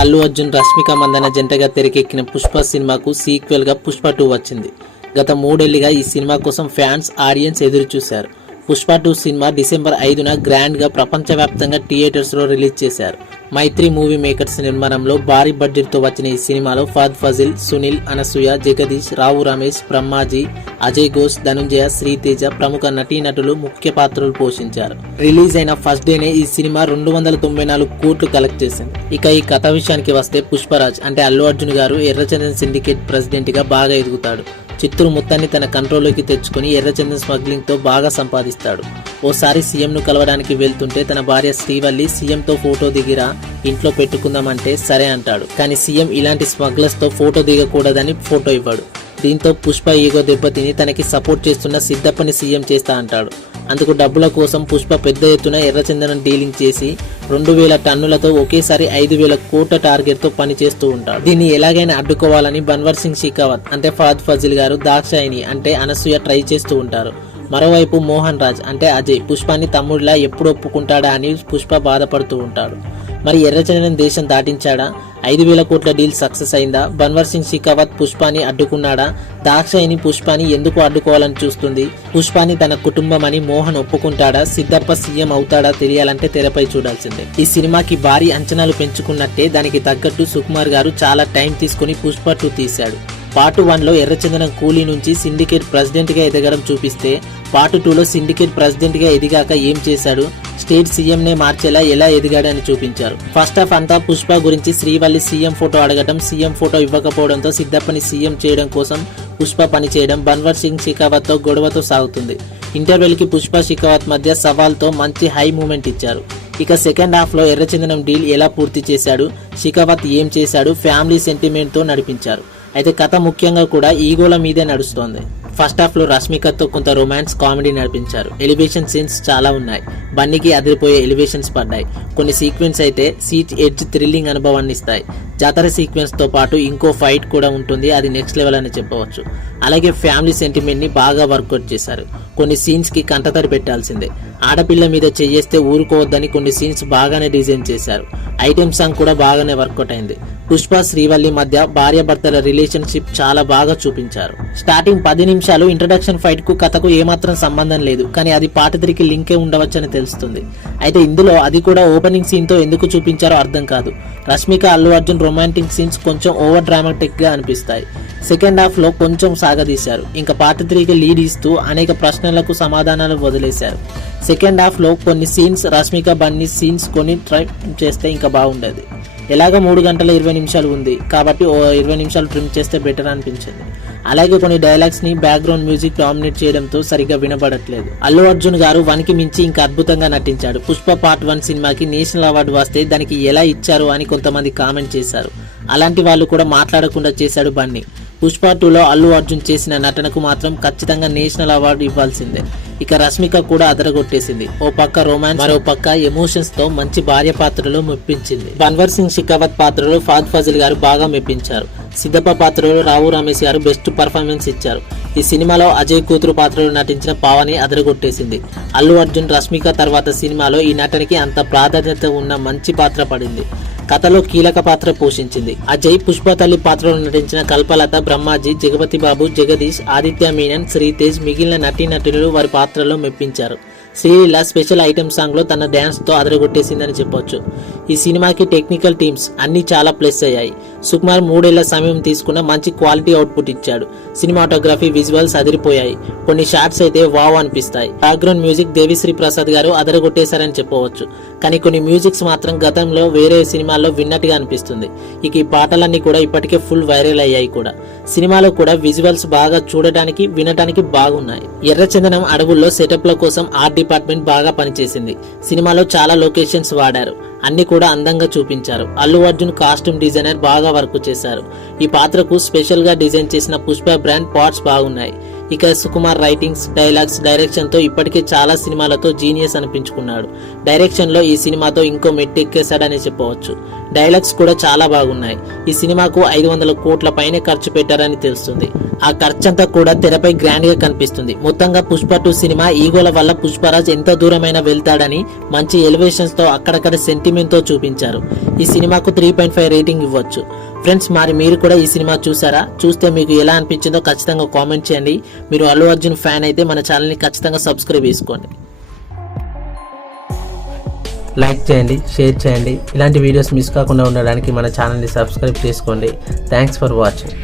అల్లు అర్జున్ రష్మిక మందన జంటగా తెరకెక్కిన పుష్ప సినిమాకు సీక్వెల్ గా పుష్ప 2 వచ్చింది. గత 3 ఏళ్లుగా ఈ సినిమా కోసం ఫ్యాన్స్, ఆడియన్స్ ఎదురు చూశారు. పుష్ప 2 సినిమా డిసెంబర్ 5న గ్రాండ్ గా ప్రపంచవ్యాప్తంగా థియేటర్స్ లో రిలీజ్ చేశారు. మైత్రి మూవీ మేకర్స్ నిర్మాణంలో భారీ బడ్జెట్ తో వచ్చిన ఈ సినిమాలో ఫహద్ ఫజిల్, సునీల్, అనసూయ, జగదీష్, రావు రమేష్, బ్రహ్మాజీ, అజయ్ ఘోష్, ధనుంజయ, శ్రీతేజ ప్రముఖ నటీనటులు ముఖ్య పాత్రలు పోషించారు. రిలీజ్ అయిన ఫస్ట్ డేనే ఈ సినిమా 294 కోట్లు కలెక్ట్ చేసింది. ఇక ఈ కథ విషయానికి వస్తే పుష్పరాజ్ అంటే అల్లు అర్జున్ గారు ఎర్రచందన్ సిండికేట్ ప్రెసిడెంట్ గా బాగా ఎదుగుతాడు. చిత్తూరు మొత్తాన్ని తన కంట్రోల్లోకి తెచ్చుకుని ఎర్రచందన్ స్మగ్లింగ్ తో బాగా సంపాదిస్తాడు. ఓసారి సీఎం ను కలవడానికి వెళ్తుంటే తన భార్య శ్రీవల్లి సీఎం తో ఫోటో దిగిరా, ఇంట్లో పెట్టుకుందామంటే సరే అంటాడు. కానీ సీఎం ఇలాంటి స్మగ్లర్స్ తో ఫోటో దిగకూడదని ఫోటో ఇవ్వడు. దీంతో పుష్ప ఈగో దెబ్బతిని తనకి సపోర్ట్ చేస్తున్న సిద్ధప్పని సీఎం చేస్తా అంటాడు. అందుకు డబ్బుల కోసం పుష్ప పెద్ద ఎత్తున ఎర్రచందనం డీలింగ్ చేసి 2000 టన్నులతో ఒకేసారి 5000 కోట్ల టార్గెట్ తో పనిచేస్తూ ఉంటాడు. దీన్ని ఎలాగైనా అడ్డుకోవాలని బన్వర్ సింగ్ షెకావత్ అంటే ఫహద్ ఫజిల్ గారు, దాక్షాయిని అంటే అనసూయ ట్రై చేస్తూ ఉంటారు. మరోవైపు మోహన్ రాజ్ అంటే అజయ్ పుష్పాన్ని తమ్ముడిలా ఎప్పుడు ఒప్పుకుంటాడా అని పుష్ప బాధపడుతూ ఉంటాడు. మరి ఎర్రచందనం దేశం దాటించాడా? 5000 కోట్ల డీల్ సక్సెస్ అయిందా? బన్వర్ సింగ్ షెకావత్ పుష్పాని అడ్డుకున్నాడా? దాక్షాయిని పుష్పాని ఎందుకు అడ్డుకోవాలని చూస్తుంది? పుష్పాని తన కుటుంబం అని మోహన్ ఒప్పుకుంటాడా? సిద్ధప్ప సీఎం అవుతాడా? తెలియాలంటే తెరపై చూడాల్సిందే. ఈ సినిమాకి భారీ అంచనాలు పెంచుకున్నట్టే దానికి తగ్గట్టు సుకుమార్ గారు చాలా టైం తీసుకుని పుష్ప 2 తీశాడు. పార్ట్ 1లో ఎర్రచందనం కూలీ నుంచి సిండికేట్ ప్రెసిడెంట్ గా ఎదగడం చూపిస్తే, పార్ట్ 2లో సిండికేట్ ప్రెసిడెంట్ గా ఎదిగాక ఏం చేశాడు, స్టేట్ సీఎం నే మార్చేలా ఎలా ఎదిగాడు అని చూపించారు. ఫస్ట్ హాఫ్ అంతా పుష్ప గురించి శ్రీవల్లి సీఎం ఫోటో అడగడం, సీఎం ఫోటో ఇవ్వకపోవడంతో సిద్ధప్పని సీఎం చేయడం కోసం పుష్ప పనిచేయడం, బన్వర్ సింగ్ షెకావత్ తో గొడవతో సాగుతుంది. ఇంటర్వెల్ కి పుష్ప షెకావత్ మధ్య సవాల్తో మంచి హై మూమెంట్ ఇచ్చారు. ఇక సెకండ్ హాఫ్ లో ఎర్రచందనం డీల్ ఎలా పూర్తి చేశాడు, షెకావత్ ఏం చేశాడు, ఫ్యామిలీ సెంటిమెంట్ తో నడిపించారు. అయితే కథ ముఖ్యంగా కూడా ఈగోల మీదే నడుస్తోంది. ఫస్ట్ హాఫ్ లో రష్మికతో కొంత రొమాన్స్, కామెడీ నడిపించారు. ఎలివేషన్ సీన్స్ చాలా ఉన్నాయి. బన్నీకి అదిరిపోయే ఎలివేషన్స్ పడ్డాయి. కొన్ని సీక్వెన్స్ అయితే సీట్ ఎడ్జ్ థ్రిల్లింగ్ అనుభవాన్ని ఇస్తాయి. జాతర సీక్వెన్స్ తో పాటు ఇంకో ఫైట్ కూడా ఉంటుంది, అది నెక్స్ట్ లెవెల్ అని చెప్పవచ్చు. అలాగే ఫ్యామిలీ సెంటిమెంట్ ని బాగా వర్కౌట్ చేశారు. కొన్ని సీన్స్ కి కంటతడి పెట్టాల్సిందే. ఆడపిల్ల మీద చేయేస్తే ఊరుకోవద్దని కొన్ని సీన్స్ బాగానే డిజైన్ చేశారు. ఐటెం సాంగ్ కూడా బాగానే వర్కౌట్ అయింది. పుష్ప శ్రీవల్లి మధ్య భార్యాభర్తల రిలేషన్షిప్ చాలా బాగా చూపించారు. స్టార్టింగ్ 10 నిమిషాలు ఇంట్రడక్షన్ ఫైట్ కు కథకు ఏమాత్రం సంబంధం లేదు, కానీ అది పార్ట్ 3కి లింకే ఉండవచ్చని తెలుస్తుంది. అయితే ఇందులో అది కూడా ఓపెనింగ్ సీన్ తో ఎందుకు చూపించారో అర్థం కాదు. రష్మిక, అల్లు అర్జున్ రొమాంటిక్ సీన్స్ కొంచెం ఓవర్ డ్రామాటిక్ గా అనిపిస్తాయి. సెకండ్ హాఫ్ లో కొంచెం సాగదీశారు. ఇంకా పార్ట్ 3కి లీడ్ ఇస్తూ అనేక ప్రశ్నలకు సమాధానాలు వదిలేశారు. సెకండ్ హాఫ్ లో కొన్ని సీన్స్ రష్మిక, బన్నీ సీన్స్ కొన్ని ట్రై చేస్తే ఇంకా బాగుండేది. ఎలాగో 3 గంటల 20 నిమిషాలు ఉంది కాబట్టి 20 నిమిషాలు ట్రిమ్ చేస్తే బెటర్ అనిపించింది. అలాగే కొన్ని డైలాగ్స్ ని బ్యాక్గ్రౌండ్ మ్యూజిక్ డామినేట్ చేయడంతో సరిగ్గా వినబడట్లేదు. అల్లు అర్జున్ గారు 1కి మించి ఇంకా అద్భుతంగా నటించాడు. పుష్ప పార్ట్ 1 సినిమాకి నేషనల్ అవార్డు వస్తే దానికి ఎలా ఇచ్చారు అని కొంతమంది కామెంట్ చేశారు. అలాంటి వాళ్ళు కూడా మాట్లాడకుండా చేశాడు బన్నీ. పుష్ప 2లో అల్లు అర్జున్ చేసిన నటనకు మాత్రం ఖచ్చితంగా నేషనల్ అవార్డు ఇవ్వాల్సిందే. ఇక రష్మిక కూడా అదరగొట్టేసింది. ఓ పక్క రొమాన్స్, మరో పక్క ఎమోషన్స్ తో మంచి భార్య పాత్రలో మెప్పించింది. బన్వర్ సింగ్ షెకావత్ పాత్రలో ఫహద్ ఫజిల్ గారు బాగా మెప్పించారు. సిద్ధప్ప పాత్రలో రావు రమేష్ గారు బెస్ట్ పర్ఫార్మెన్స్ ఇచ్చారు. ఈ సినిమాలో అజయ్ కూతురు పాత్రలో నటించిన పావని అదరగొట్టేసింది. అల్లు అర్జున్, రష్మిక తర్వాత సినిమాలో ఈ నటనకి అంత ప్రాధాన్యత ఉన్న మంచి పాత్ర పడింది. కథలో కీలక పాత్ర పోషించింది. అజయ్, పుష్ప తల్లి పాత్రలో నటించిన కల్పలత, బ్రహ్మాజీ, జగపతి బాబు, జగదీష్, ఆదిత్య మీనన్, శ్రీతేజ్ మిగిలిన నటీనటులు వారి పాత్రలో మెప్పించారు. శ్రీలీల స్పెషల్ ఐటమ్ సాంగ్ లో తన డ్యాన్స్ తో అదరగొట్టేసిందని చెప్పొచ్చు. ఈ సినిమాకి టెక్నికల్ టీమ్స్ అన్ని చాలా ప్లస్ అయ్యాయి. సుకుమార్ 3 ఏళ్ల సమయం తీసుకున్న మంచి క్వాలిటీ అవుట్పుట్ ఇచ్చాడు. సినిమాటోగ్రఫీ, విజువల్స్ అదిరిపోయాయి. కొన్ని షాట్స్ అయితే వావ్ అనిపిస్తాయి. బ్యాక్గ్రౌండ్ మ్యూజిక్ దేవిశ్రీ ప్రసాద్ గారు అదరగొట్టేశారని చెప్పవచ్చు. కానీ కొన్ని మ్యూజిక్స్ మాత్రం గతంలో వేరే సినిమాల్లో విన్నట్టుగా అనిపిస్తుంది. ఇక ఈ పాటలన్నీ కూడా ఇప్పటికే ఫుల్ వైరల్ అయ్యాయి కూడా. సినిమాలో కూడా విజువల్స్ బాగా చూడటానికి, వినటానికి బాగున్నాయి. ఎర్రచందనం అడవుల్లో సెటప్ల కోసం ఆర్ట్ డిపార్ట్మెంట్ బాగా పనిచేసింది. సినిమాలో చాలా లొకేషన్స్ వాడారు. అన్ని కూడా అందంగా చూపించారు. అల్లు అర్జున్ కాస్ట్యూమ్ డిజైనర్ బాగా వర్క్ చేశారు. ఈ పాత్రకు స్పెషల్ గా డిజైన్ చేసిన పుష్ప బ్రాండ్ పార్ట్స్ బాగున్నాయి. ఇక సుకుమార్ రైటింగ్స్, డైలాగ్స్, డైరెక్షన్ తో ఇప్పటికే చాలా సినిమాలతో జీనియస్ అనిపించుకున్నాడు. డైరెక్షన్ లో ఈ సినిమాతో ఇంకో మెట్టు ఎక్కేశాడని చెప్పవచ్చు. డైలాగ్స్ కూడా చాలా బాగున్నాయి. ఈ సినిమాకు 500 కోట్ల పైనే ఖర్చు పెట్టారని తెలుస్తుంది. ఆ ఖర్చంతా కూడా తెరపై గ్రాండ్ గా కనిపిస్తుంది. మొత్తంగా పుష్ప 2 సినిమా ఈగోల వల్ల పుష్పరాజ్ ఎంత దూరమైనా వెళ్తాడని మంచి ఎలివేషన్స్ తో అక్కడక్కడ సెంటిమెంట్ తో చూపించారు. ఈ సినిమాకు 3.5 రేటింగ్ ఇవ్వచ్చు. ఫ్రెండ్స్, మరి మీరు కూడా ఈ సినిమా చూసారా? చూస్తే మీకు ఎలా అనిపించిందో ఖచ్చితంగా కామెంట్ చేయండి. మీరు అల్లు అర్జున్ ఫ్యాన్ అయితే మన ఛానల్ ని ఖచ్చితంగా సబ్స్క్రైబ్ చేసుకోండి. లైక్ చేయండి, షేర్ చేయండి. ఇలాంటి వీడియోస్ మిస్ కాకుండా ఉండడానికి మన ఛానల్ని సబ్స్క్రైబ్ చేసుకోండి. Thanks for watching.